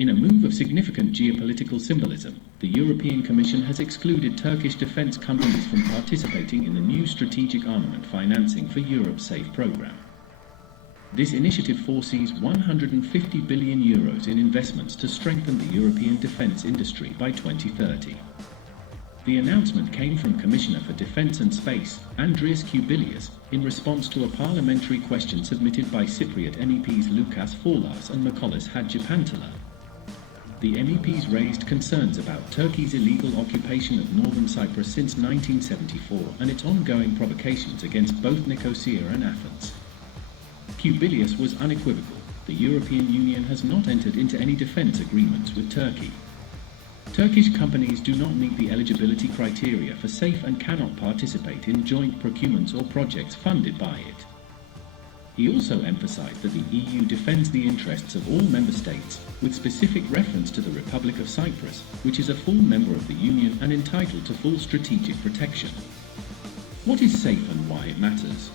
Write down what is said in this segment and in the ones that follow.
In a move of significant geopolitical symbolism, the European Commission has excluded Turkish defence companies from participating in the new strategic armament financing for Europe's SAFE programme. This initiative foresees €150 billion in investments to strengthen the European defence industry by 2030. The announcement came from Commissioner for Defence and Space, Andrius Kubilius, in response to a parliamentary question submitted by Cypriot MEPs Loukas Forlas and Mikolas Hadjipantala. The MEPs raised concerns about Turkey's illegal occupation of northern Cyprus since 1974 and its ongoing provocations against both Nicosia and Athens. Kubilius was unequivocal: the European Union has not entered into any defence agreements with Turkey. Turkish companies do not meet the eligibility criteria for SAFE and cannot participate in joint procurements or projects funded by it. He also emphasized that the EU defends the interests of all member states, with specific reference to the Republic of Cyprus, which is a full member of the Union and entitled to full strategic protection. What is SAFE and why it matters?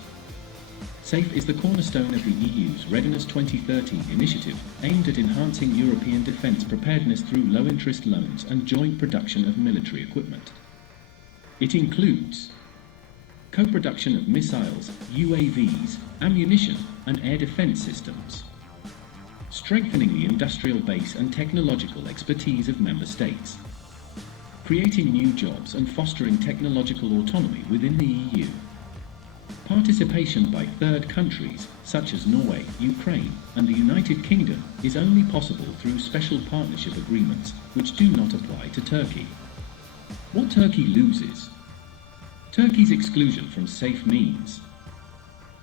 SAFE is the cornerstone of the EU's Readiness 2030 initiative, aimed at enhancing European defence preparedness through low-interest loans and joint production of military equipment. It includes co-production of missiles, UAVs, ammunition, and air defence systems, strengthening the industrial base and technological expertise of member states, creating new jobs and fostering technological autonomy within the EU, participation by third countries such as Norway, Ukraine, and the United Kingdom is only possible through special partnership agreements which do not apply to Turkey. What Turkey loses? Turkey's exclusion from SAFE means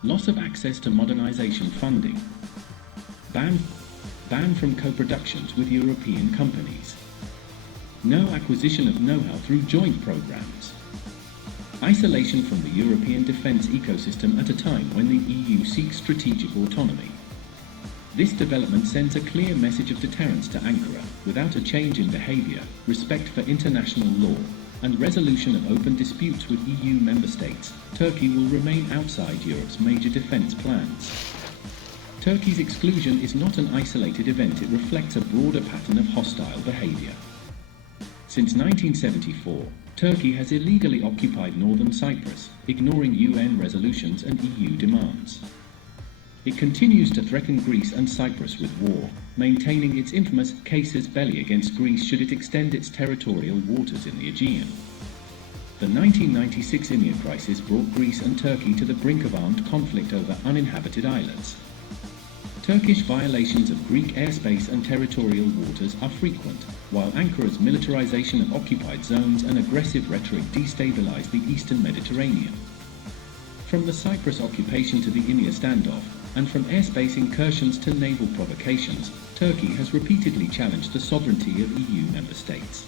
loss of access to modernization funding, ban from co-productions with European companies, no acquisition of know-how through joint programs, isolation from the European defence ecosystem at a time when the EU seeks strategic autonomy. This development sends a clear message of deterrence to Ankara: without a change in behaviour, respect for international law, and resolution of open disputes with EU member states, Turkey will remain outside Europe's major defence plans. Turkey's exclusion is not an isolated event, it reflects a broader pattern of hostile behaviour. Since 1974, Turkey has illegally occupied northern Cyprus, ignoring UN resolutions and EU demands. It continues to threaten Greece and Cyprus with war, maintaining its infamous casus belli against Greece should it extend its territorial waters in the Aegean. The 1996 Ymir crisis brought Greece and Turkey to the brink of armed conflict over uninhabited islets. Turkish violations of Greek airspace and territorial waters are frequent, while Ankara's militarization of occupied zones and aggressive rhetoric destabilize the eastern Mediterranean. From the Cyprus occupation to the Ymir standoff, and from airspace incursions to naval provocations, Turkey has repeatedly challenged the sovereignty of EU member states.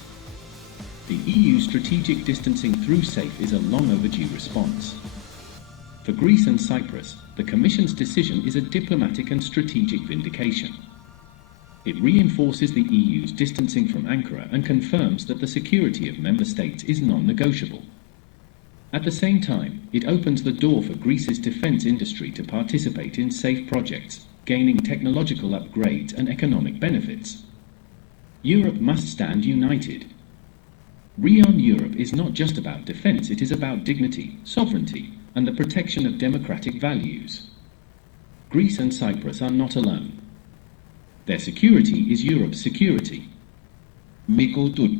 The EU strategic distancing through SAFE is a long overdue response. For Greece and Cyprus, the Commission's decision is a diplomatic and strategic vindication. It reinforces the EU's distancing from Ankara and confirms that the security of member states is non-negotiable. At the same time, it opens the door for Greece's defence industry to participate in SAFE projects, gaining technological upgrades and economic benefits. Europe must stand united. Rearm Europe is not just about defence, it is about dignity, sovereignty, and the protection of democratic values. Greece and Cyprus are not alone. Their security is Europe's security. Miko Tut.